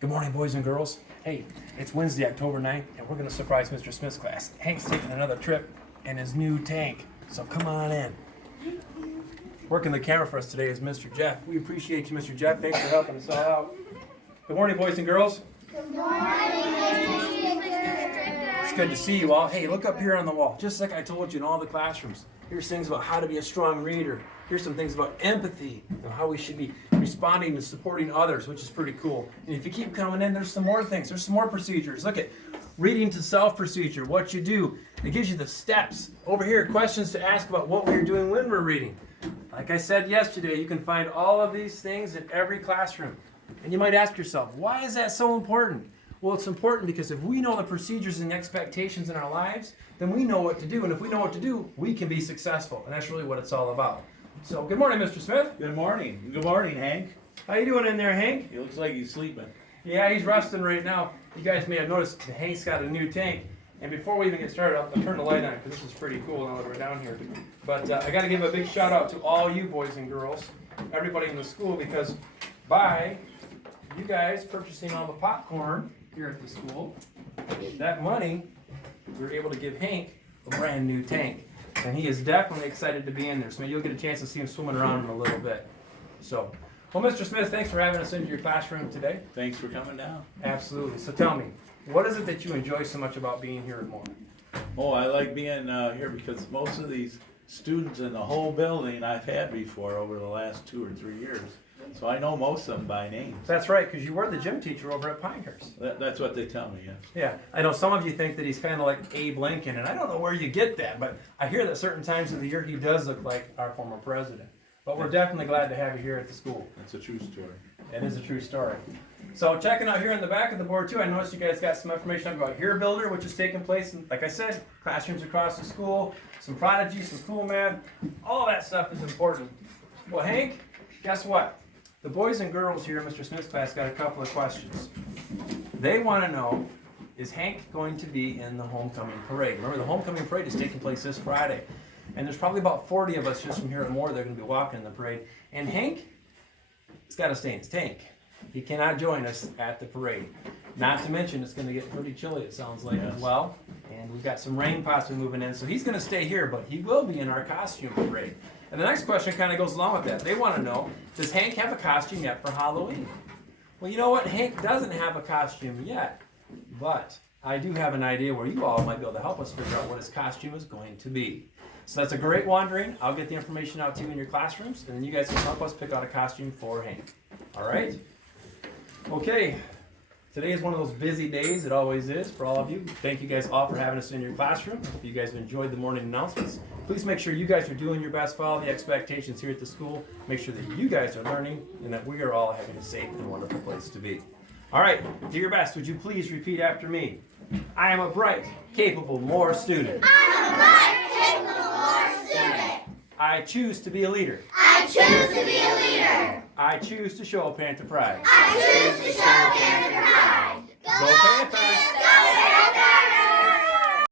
Good morning, boys and girls. Hey, it's Wednesday, October 9th, and we're going to surprise Mr. Smith's class. Hank's taking another trip in his new tank, so come on in. Working the camera for us today is Mr. Jeff. We appreciate you, Mr. Jeff. Thanks for helping us all out. Good morning, boys and girls. Good morning, It's good to see you all. Hey, look up here on the wall. Just like I told you in all the classrooms. Here's things about how to be a strong reader. Here's some things about empathy, how we should be responding and supporting others, which is pretty cool. And if you keep coming in, there's some more things. There's some more procedures. Look at reading to self procedure, what you do. It gives you the steps. Over here, questions to ask about what we're doing when we're reading. Like I said yesterday, you can find all of these things in every classroom. And you might ask yourself, why is that so important? Well, it's important because if we know the procedures and expectations in our lives, then we know what to do. And if we know what to do, we can be successful. And that's really what it's all about. So, good morning, Mr. Smith. Good morning. Good morning, Hank. How you doing in there, Hank? He looks like he's sleeping. Yeah, he's resting right now. You guys may have noticed that Hank's got a new tank. And before we even get started, I'll turn the light on because this is pretty cool now that we're down here. But I got to give a big shout out to all you boys and girls, everybody in the school, because by you guys purchasing all the popcorn here at the school, that money, we were able to give Hank a brand new tank. And he is definitely excited to be in there. So maybe you'll get a chance to see him swimming around in a little bit. So, well, Mr. Smith, thanks for having us into your classroom today. Thanks for coming down. Absolutely. So tell me, what is it that you enjoy so much about being here at Moore? Oh, I like being here because most of these students in the whole building I've had before over the last 2 or 3 years. So I know most of them by name. That's right, because you were the gym teacher over at Pinehurst. That's what they tell me, yes. Yeah, I know some of you think that he's kind of like Abe Lincoln, and I don't know where you get that, but I hear that certain times of the year he does look like our former president. But we're definitely glad to have you here at the school. That's a true story. It is a true story. So checking out here in the back of the board too, I noticed you guys got some information about Here Builder, which is taking place in, like I said, classrooms across the school, some Prodigy, some cool math, all that stuff is important. Well, Hank, guess what? The boys and girls here in Mr. Smith's class got a couple of questions. They want to know, is Hank going to be in the homecoming parade? Remember, the homecoming parade is taking place this Friday. And there's probably about 40 of us just from here and more that are going to be walking in the parade. And Hank has got to stay in his tank. He cannot join us at the parade. Not to mention, it's going to get pretty chilly, it sounds like, as well. And we've got some rain possibly moving in, so he's going to stay here, but he will be in our costume parade. And the next question kind of goes along with that. They want to know, does Hank have a costume yet for Halloween? Well, you know what? Hank doesn't have a costume yet, but I do have an idea where you all might be able to help us figure out what his costume is going to be. So that's a great wandering. I'll get the information out to you in your classrooms, and then you guys can help us pick out a costume for Hank. All right? Okay. Today is one of those busy days. It always is for all of you. Thank you guys all for having us in your classroom. If you guys have enjoyed the morning announcements, please make sure you guys are doing your best, follow the expectations here at the school. Make sure that you guys are learning and that we are all having a safe and wonderful place to be. All right, do your best. Would you please repeat after me? I am a bright, capable Moore student. I'm a bright, capable Moore student. I choose to be a leader. I choose to be a leader. I choose to show Panther pride. I choose to show Panther pride. Go Panthers! Go Panthers!